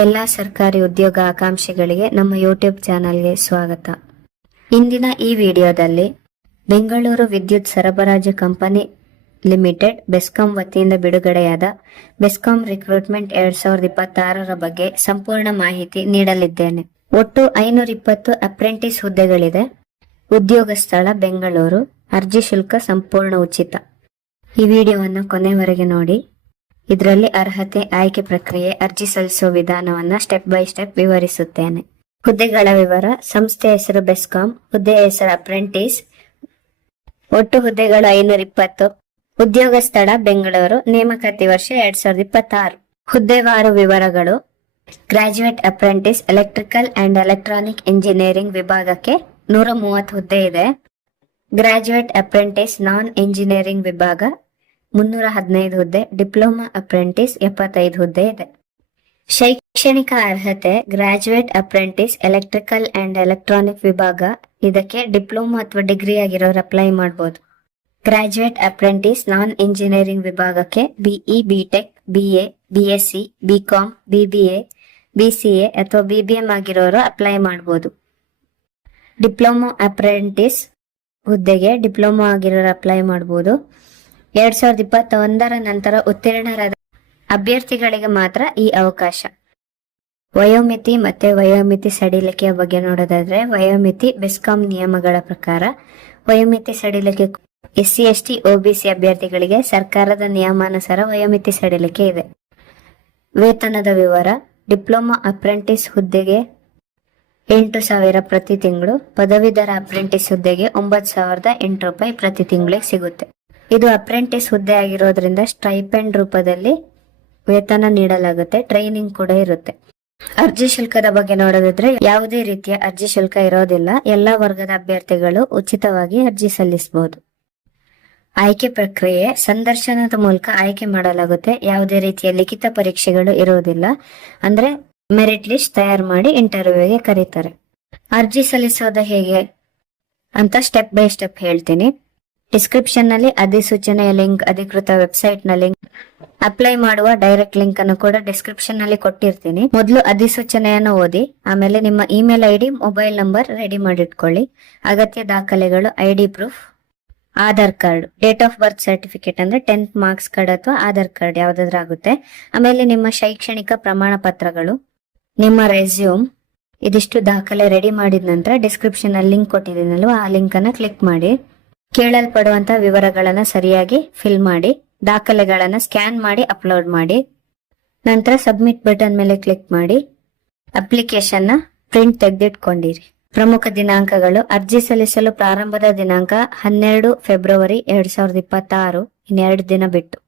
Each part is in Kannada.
ಎಲ್ಲ ಸರ್ಕಾರಿ ಉದ್ಯೋಗ ಆಕಾಂಕ್ಷಿಗಳಿಗೆ ನಮ್ಮ ಯೂಟ್ಯೂಬ್ ಚಾನಲ್ಗೆ ಸ್ವಾಗತ. ಇಂದಿನ ಈ ವಿಡಿಯೋದಲ್ಲಿ ಬೆಂಗಳೂರು ವಿದ್ಯುತ್ ಸರಬರಾಜು ಕಂಪನಿ ಲಿಮಿಟೆಡ್ ಬೆಸ್ಕಾಂ ವತಿಯಿಂದ ಬಿಡುಗಡೆಯಾದ ಬೆಸ್ಕಾಂ ರಿಕ್ರೂಟ್ಮೆಂಟ್ ಎರಡ್ ಸಾವಿರದ ಇಪ್ಪತ್ತಾರರ ಬಗ್ಗೆ ಸಂಪೂರ್ಣ ಮಾಹಿತಿ ನೀಡಲಿದ್ದೇನೆ. ಒಟ್ಟು ಐನೂರ ಇಪ್ಪತ್ತು ಅಪ್ರೆಂಟಿಸ್ ಹುದ್ದೆಗಳಿದೆ. ಉದ್ಯೋಗ ಸ್ಥಳ ಬೆಂಗಳೂರು. ಅರ್ಜಿ ಶುಲ್ಕ ಸಂಪೂರ್ಣ ಉಚಿತ. ಈ ವಿಡಿಯೋವನ್ನು ಕೊನೆವರೆಗೆ ನೋಡಿ. ಇದರಲ್ಲಿ ಅರ್ಹತೆ ಆಯ್ಕೆ ಪ್ರಕ್ರಿಯೆ ಅರ್ಜಿ ಸಲ್ಲಿಸುವ ವಿಧಾನವನ್ನ ಸ್ಟೆಪ್ ಬೈ ಸ್ಟೆಪ್ ವಿವರಿಸುತ್ತೇನೆ. ಹುದ್ದೆಗಳ ವಿವರ, ಸಂಸ್ಥೆ ಹೆಸರು ಬೆಸ್ಕಾಂ ಹುದ್ದೆಯ ಹೆಸರು ಅಪ್ರೆಂಟಿಸ್ ಒಟ್ಟು ಹುದ್ದೆಗಳು ಐನೂರ ಇಪ್ಪತ್ತು, ಉದ್ಯೋಗ ಸ್ಥಳ ಬೆಂಗಳೂರು, ನೇಮಕಾತಿ ವರ್ಷ ಎರಡ್ ಸಾವಿರದ ಇಪ್ಪತ್ತಾರು. ಹುದ್ದೆವಾರು ವಿವರಗಳು graduate apprentice electrical and electronic engineering ವಿಭಾಗಕ್ಕೆ ನೂರ ಮೂವತ್ತು ಹುದ್ದೆ ಇದೆ. ಗ್ರಾಜುಯೇಟ್ ಅಪ್ರೆಂಟಿಸ್ ನಾನ್ ಇಂಜಿನಿಯರಿಂಗ್ ವಿಭಾಗ ಮುನ್ನೂರ ಹದಿನೈದು ಹುದ್ದೆ, ಡಿಪ್ಲೊಮಾ ಅಪ್ರೆಂಟಿಸ್ ಎಪ್ಪತ್ತೈದು ಹುದ್ದೆ ಇದೆ. ಶೈಕ್ಷಣಿಕ ಅರ್ಹತೆ graduate apprentice, electrical and electronic ವಿಭಾಗ, ಇದಕ್ಕೆ ಡಿಪ್ಲೊಮಾ ಅಥವಾ ಡಿಗ್ರಿ ಆಗಿರೋರು ಅಪ್ಲೈ ಮಾಡಬಹುದು ಗ್ರಾಜುಯೇಟ್ ಅಪ್ರೆಂಟಿಸ್ ನಾನ್ ಇಂಜಿನಿಯರಿಂಗ್ ವಿಭಾಗಕ್ಕೆ BE BTech BA BSc BCom BBA BCA ಅಥವಾ ಬಿಬಿಎಂ ಆಗಿರೋರು ಅಪ್ಲೈ ಮಾಡಬಹುದು ಡಿಪ್ಲೊಮಾ ಅಪ್ರೆಂಟಿಸ್ ಹುದ್ದೆಗೆ ಡಿಪ್ಲೊಮಾ ಆಗಿರೋರು ಅಪ್ಲೈ ಮಾಡಬಹುದು ಎರಡ್ ಸಾವಿರದ ಇಪ್ಪತ್ತ ಒಂದರ ನಂತರ ಉತ್ತೀರ್ಣರಾದ ಅಭ್ಯರ್ಥಿಗಳಿಗೆ ಮಾತ್ರ ಈ ಅವಕಾಶ. ವಯೋಮಿತಿ ಮತ್ತೆ ವಯೋಮಿತಿ ಸಡಿಲಿಕೆಯ ಬಗ್ಗೆ ನೋಡೋದಾದ್ರೆ, ವಯೋಮಿತಿ ಬೆಸ್ಕಾಂ ನಿಯಮಗಳ ಪ್ರಕಾರ ವಯೋಮಿತಿ ಸಡಿಲಿಕೆ S C S T OBC ಅಭ್ಯರ್ಥಿಗಳಿಗೆ ಸರ್ಕಾರದ ನಿಯಮಾನುಸಾರ ವಯೋಮಿತಿ ಸಡಿಲಿಕೆ ಇದೆ. ವೇತನದ ವಿವರ, ಡಿಪ್ಲೊಮಾ ಅಪ್ರೆಂಟಿಸ್ ಹುದ್ದೆಗೆ ಎಂಟು ಸಾವಿರ ಪ್ರತಿ ತಿಂಗಳು, ಪದವೀಧರ ಅಪ್ರೆಂಟಿಸ್ ಹುದ್ದೆಗೆ ಒಂಬತ್ತು ಸಾವಿರದ ಎಂಟು ರೂಪಾಯಿ ಪ್ರತಿ ತಿಂಗಳಿಗೆ ಸಿಗುತ್ತೆ. ಇದು ಅಪ್ರೆಂಟಿಸ್ ಹುದ್ದೆ ಆಗಿರೋದ್ರಿಂದ ಸ್ಟ್ರೈಪೆಂಡ್ ರೂಪದಲ್ಲಿ ವೇತನ ನೀಡಲಾಗುತ್ತೆ, ಟ್ರೈನಿಂಗ್ ಕೂಡ ಇರುತ್ತೆ. ಅರ್ಜಿ ಶುಲ್ಕದ ಬಗ್ಗೆ ನೋಡೋದಾದ್ರೆ ಯಾವುದೇ ರೀತಿಯ ಅರ್ಜಿ ಶುಲ್ಕ ಇರೋದಿಲ್ಲ. ಎಲ್ಲಾ ವರ್ಗದ ಅಭ್ಯರ್ಥಿಗಳು ಉಚಿತವಾಗಿ ಅರ್ಜಿ ಸಲ್ಲಿಸಬಹುದು. ಆಯ್ಕೆ ಪ್ರಕ್ರಿಯೆ, ಸಂದರ್ಶನದ ಮೂಲಕ ಆಯ್ಕೆ ಮಾಡಲಾಗುತ್ತೆ. ಯಾವುದೇ ರೀತಿಯ ಲಿಖಿತ ಪರೀಕ್ಷೆಗಳು ಇರುವುದಿಲ್ಲ ಅಂದ್ರೆ ಮೆರಿಟ್ ಲಿಸ್ಟ್ ತಯಾರು ಮಾಡಿ ಇಂಟರ್ವ್ಯೂಗೆ ಕರೀತಾರೆ. ಅರ್ಜಿ ಸಲ್ಲಿಸೋದು ಹೇಗೆ ಅಂತ ಸ್ಟೆಪ್ ಬೈ ಸ್ಟೆಪ್ ಹೇಳ್ತೀನಿ. ಡಿಸ್ಕ್ರಿಪ್ಷನ್ನಲ್ಲಿ ಅಧಿಸೂಚನೆಯ ಲಿಂಕ್, ಅಧಿಕೃತ ವೆಬ್ಸೈಟ್ನ ಲಿಂಕ್. ಅಪ್ಲೈ ಮಾಡುವ ಡೈರೆಕ್ಟ್ ಲಿಂಕ್ ಅನ್ನು ಕೂಡ ಡಿಸ್ಕ್ರಿಪ್ಷನ್ನಲ್ಲಿ ಕೊಟ್ಟಿರ್ತೀನಿ. ಮೊದಲು ಅಧಿಸೂಚನೆಯನ್ನು ಓದಿ, ಆಮೇಲೆ ನಿಮ್ಮ email ID mobile number ready ಮಾಡಿಟ್ಕೊಳ್ಳಿ. ಅಗತ್ಯ ದಾಖಲೆಗಳು ID proof Aadhaar card date of birth certificate ಅಂದ್ರೆ ಟೆಂತ್ ಮಾರ್ಕ್ಸ್ ಕಾರ್ಡ್ ಅಥವಾ ಆಧಾರ್ ಕಾರ್ಡ್ ಯಾವ್ದಾದ್ರು ಆಗುತ್ತೆ ಆಮೇಲೆ ನಿಮ್ಮ ಶೈಕ್ಷಣಿಕ ಪ್ರಮಾಣ ಪತ್ರಗಳು ನಿಮ್ಮ ರೆಸ್ಯೂಮ್ ಇದಿಷ್ಟು ದಾಖಲೆ ರೆಡಿ ಮಾಡಿದ ನಂತರ ಡಿಸ್ಕ್ರಿಪ್ಷನ್ ಅಲ್ಲಿ ಲಿಂಕ್ ಕೊಟ್ಟಿದ್ದೀನಲ್ವಾ, ಆ ಲಿಂಕ್ ಅನ್ನ ಕ್ಲಿಕ್ ಮಾಡಿ. ಕೇಳಲ್ಪಡುವಂತ ವಿವರಗಳನ್ನ ಸರಿಯಾಗಿ ಫಿಲ್ ಮಾಡಿ, ದಾಖಲೆಗಳನ್ನ ಸ್ಕ್ಯಾನ್ ಮಾಡಿ ಅಪ್ಲೋಡ್ ಮಾಡಿ. ನಂತರ ಸಬ್ಮಿಟ್ ಬಟನ್ ಮೇಲೆ ಕ್ಲಿಕ್ ಮಾಡಿ. ಅಪ್ಲಿಕೇಶನ್ನ ಪ್ರಿಂಟ್ ತೆಗೆದಿಟ್ಕೊಂಡಿರಿ. ಪ್ರಮುಖ ದಿನಾಂಕಗಳು ಅರ್ಜಿ ಸಲ್ಲಿಸಲು ಪ್ರಾರಂಭದ ದಿನಾಂಕ ಹನ್ನೆರಡು ಫೆಬ್ರವರಿ ಎರಡ್ ಸಾವಿರದ ಇಪ್ಪತ್ತಾರು, ಇನ್ನೆರಡು ದಿನ ಬಿಟ್ಟು.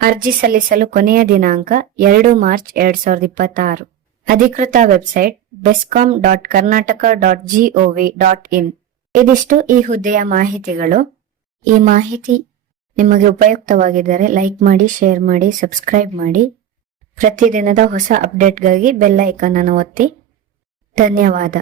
ಅರ್ಜಿ ಸಲ್ಲಿಸಲು ಕೊನೆಯ ದಿನಾಂಕ ಎರಡು ಮಾರ್ಚ್ ಎರಡ್ ಸಾವಿರದ ಇಪ್ಪತ್ತಾರು. ಅಧಿಕೃತ website BESCOM dot Karnataka dot G O V dot in. ಇದಿಷ್ಟು ಈ ಹುದ್ದೆಯ ಮಾಹಿತಿಗಳು. ಈ ಮಾಹಿತಿ ನಿಮಗೆ ಉಪಯುಕ್ತವಾಗಿದ್ದರೆ ಲೈಕ್ ಮಾಡಿ, ಶೇರ್ ಮಾಡಿ, ಸಬ್ಸ್ಕ್ರೈಬ್ ಮಾಡಿ. ಪ್ರತಿದಿನದ ಹೊಸ ಅಪ್ಡೇಟ್ಗಾಗಿ ಬೆಲ್ ಐಕಾನ್ ಅನ್ನು ಒತ್ತಿ. ಧನ್ಯವಾದ.